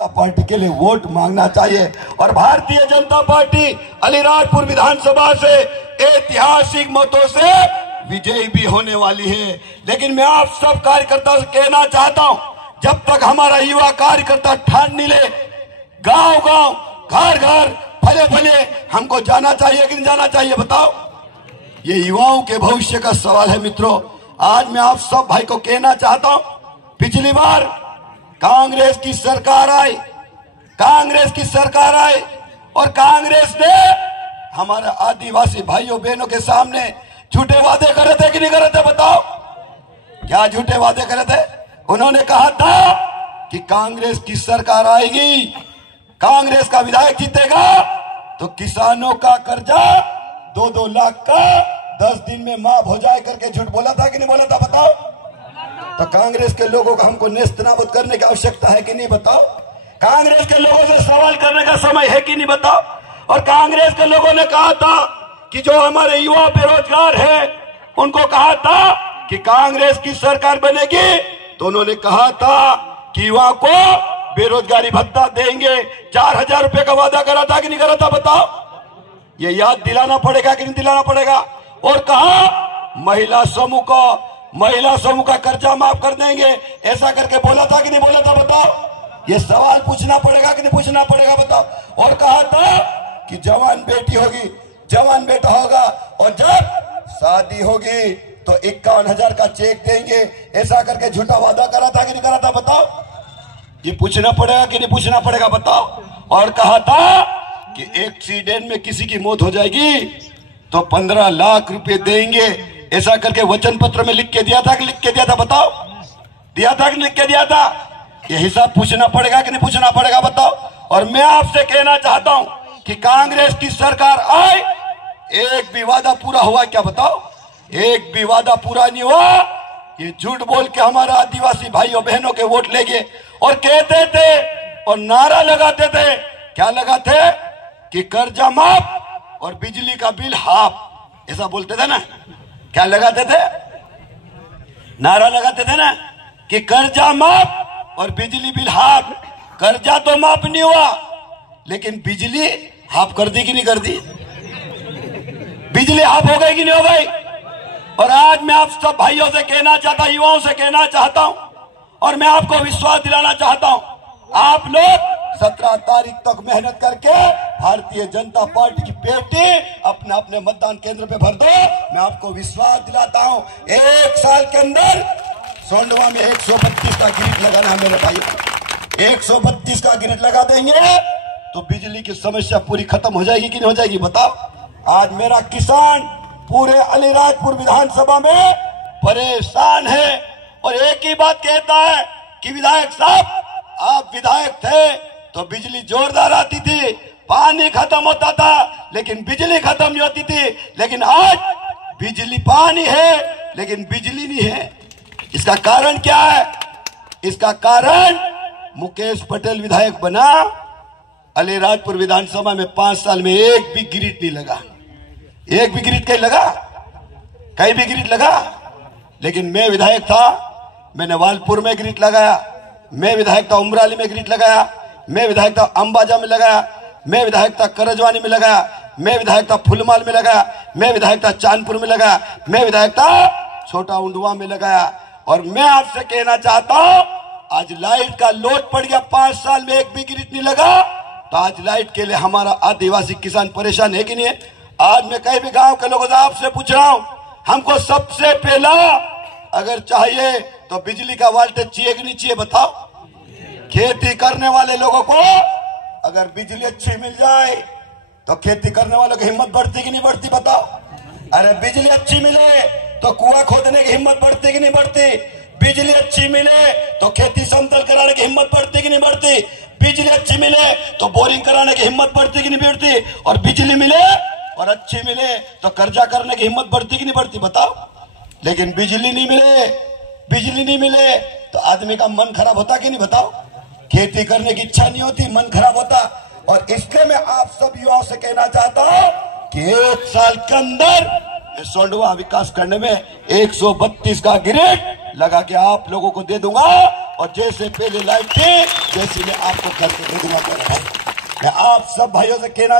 Party के लिए vote मांगना चाहिए। और भारतीय जनता पार्टी अलीराजपुर विधानसभा से ऐतिहासिक मतों से विजयी भी होने वाली है। लेकिन मैं आप सब कार्यकर्ताओं से कहना चाहता हूं, जब तक हमारा युवा कार्यकर्ता ठान नहीं ले, गांव गांव घर घर भले भले हमको जाना चाहिए कि नहीं जाना चाहिए, बताओ। ये युवाओं के भविष्य का सवाल है मित्रों। आज मैं आप सब भाई को कहना चाहता हूं, पिछली बार कांग्रेस की सरकार आई और कांग्रेस ने हमारे आदिवासी भाइयों बहनों के सामने झूठे वादे करे थे कि नहीं करे थे, बताओ। क्या झूठे वादे करे थे? उन्होंने कहा था कि कांग्रेस की सरकार आएगी, कांग्रेस का विधायक जीतेगा तो किसानों का कर्जा 2-2 लाख का 10 दिन में माफ हो जाए करके झूठ बोला था कि नहीं बोला था, बताओ। तो कांग्रेस के लोगों को हमको नेस्तनाबूद करने की आवश्यकता है कि नहीं, बताओ। कांग्रेस के लोगों से सवाल करने का समय है कि नहीं, बताओ। और कांग्रेस के लोगों ने कहा था कि जो हमारे युवा बेरोजगार हैं उनको कहा था कि कांग्रेस की सरकार बनेगी तो उन्होंने कहा था कि युवा को बेरोजगारी भत्ता देंगे। 4000 रुपए का वादा करा था कि नहीं करा था, बताओ। ये याद दिलाना पड़ेगा कि नहीं दिलाना पड़ेगा। और कहा महिला समूह का कर्जा माफ कर देंगे, ऐसा करके बोला था कि नहीं बोला था, बताओ। ये सवाल पूछना पड़ेगा कि नहीं पूछना पड़ेगा, बताओ। और कहा था कि जवान बेटी होगी, जवान बेटा होगा और जब शादी होगी तो 51,000 का चेक देंगे, ऐसा करके झूठा वादा करा था कि नहीं करा था, बताओ। ये पूछना पड़ेगा कि नहीं पूछना पड़ेगा, बताओ। और कहा था कि एक्सीडेंट में किसी की मौत हो जाएगी तो 15 लाख रुपए देंगे, ऐसा करके वचन पत्र में लिख के दिया था कि लिख के दिया था, बताओ। दिया था कि लिख के दिया था? ये हिसाब पूछना पड़ेगा कि नहीं पूछना पड़ेगा, बताओ। और मैं आपसे कहना चाहता हूं कि कांग्रेस की सरकार आए, एक भी वादा पूरा हुआ क्या, बताओ। एक भी वादा पूरा नहीं हुआ। ये झूठ बोल के हमारा आदिवासी भाइयों बहनों के वोट ले गए और कहते थे और नारा लगाते थे, क्या लगाते कि कर्जा माफ और बिजली का बिल हाफ, ऐसा बोलते थे ना। क्या लगाते थे? नारा लगाते थे ना कि कर्जा माफ और बिजली बिल हाफ। कर्जा तो माफ नहीं हुआ लेकिन बिजली हाफ कर दी कि नहीं कर दी? बिजली हाफ हो गई कि नहीं हो गई? और आज मैं आप सब भाइयों से कहना चाहता हूं, युवाओं से कहना चाहता हूं और मैं आपको विश्वास दिलाना चाहता हूं, आप लोग 17 तारीख तक मेहनत करके भारतीय जनता पार्टी की पेटी अपने अपने मतदान केंद्र पे भर दो। मैं आपको विश्वास दिलाता हूं, 1 साल के अंदर सोंडवा में 132 का ग्रिड लगाना है मेरे भाई। 132 का ग्रिड लगा देंगे तो बिजली की समस्या पूरी खत्म हो जाएगी कि नहीं हो जाएगी, बताओ। आज मेरा किसान पूरे अलीराजपुर विधानसभा में परेशान है और एक ही बात कहता है कि विधायक साहब, आप विधायक थे तो बिजली जोरदार आती थी, पानी खत्म होता था लेकिन बिजली खत्म नहीं होती थी। लेकिन आज बिजली पानी है लेकिन बिजली नहीं है। इसका कारण क्या है? इसका कारण मुकेश पटेल विधायक बना, अलीराजपुर विधानसभा में 5 साल में एक भी ग्रिड नहीं लगा। एक भी ग्रिड कहीं लगा? कहीं भी ग्रिड लगा? लेकिन मैं विधायक था, मैंने वालपुर में ग्रिड लगाया, मैं विधायक था उमराली में ग्रिड लगाया, मैं विधायक था अंबाजा में लगाया, मैं विधायक था करजवानी में लगाया, मैं विधायक था फुलमाल में लगाया, मैं विधायक था चांदपुर में लगाया, मैं विधायक था छोटा उंडवा में लगाया। और मैं आपसे कहना चाहता हूं, आज लाइट का लोड पड़ गया, 5 साल में एक भी ग्रिड नहीं लगा, तो आज लाइट के लिए हमारा आदिवासी किसान परेशान है कि नहीं है? आज मैं कई भी गांव के लोगों से आपसे पूछ रहा हूं, हमको सबसे पहला अगर चाहिए तो बिजली का वोल्टेज चाहिए कि नहीं चाहिए, बताओ। खेती करने वाले लोगों को अगर बिजली अच्छी मिल जाए तो खेती करने वालों की हिम्मत बढ़ती कि नहीं बढ़ती, बताओ। अरे बिजली अच्छी मिले तो कुआं खोदने की हिम्मत बढ़ती कि नहीं बढ़ती? बिजली अच्छी मिले तो खेती समतल कराने की हिम्मत बढ़ती कि नहीं बढ़ती? बिजली अच्छी मिले तो बोरिंग कराने की हिम्मत बढ़ती कि नहीं बढ़ती? और बिजली मिले और अच्छी मिले तो कर्जा करने की हिम्मत बढ़ती कि नहीं बढ़ती, बताओ। लेकिन बिजली नहीं मिले तो आदमी का मन खराब होता कि नहीं, बताओ। खेती करने की इच्छा नहीं होती, मन खराब होता। और इसलिए मैं आप सब युवाओं से कहना चाहता हूं कि 1 साल के अंदर सोंडवा विकास करने में 132 का ग्रिड लगा के आप लोगों को दे दूंगा और जैसे पहले लाइट थी वैसे मैं आपको करके दे दूंगा। मैं आप सब भाइयों से कहना